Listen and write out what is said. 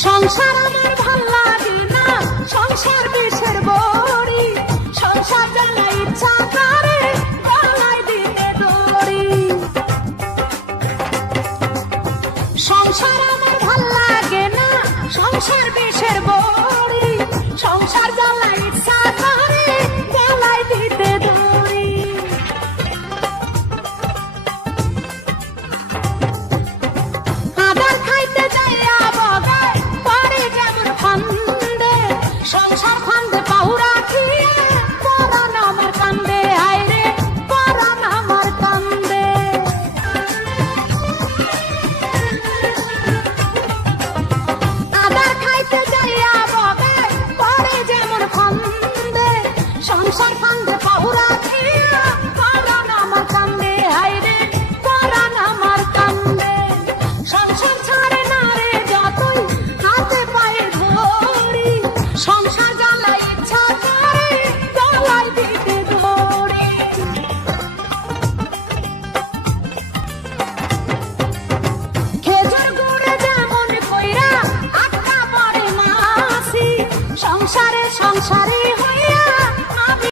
সংসার আমার ভাল লাগে না, সংসার বিষের বড়ি, সংসার জানা ইচ্ছা করে গলায় দিতে দড়ি। সংসার আমার ভাল লাগে না, সংসার বিষের বড়ি, সংসার জানা ইচ্ছা করে গলায় দিতে দড়ি। আদার খাইতে যাইয়া বগায় পরে যেমন ফান্দে, সংসার ফান্দে পাহুরা খেয়ে পরাণ আমার কান্দে, হায়রে পরাণ আমার কান্দে। আদার খাইতে যাইয়া বগায় পরে যেমন ফান্দে, সংসার ফান্দে পাহুরা খেয়ে পরাণ আমার কান্দে, হায়রে পরাণ আমার কান্দে। সংসার ছাড়ে না রে যতই হাতে পায়ে ধরি, সংসার জ্বালা ইচ্ছা করে গলায় দিতে দড়ি। খেজুর গুড়ে যেমন কইরা আটকা পড়ে মাছি, সংসারে সংসারে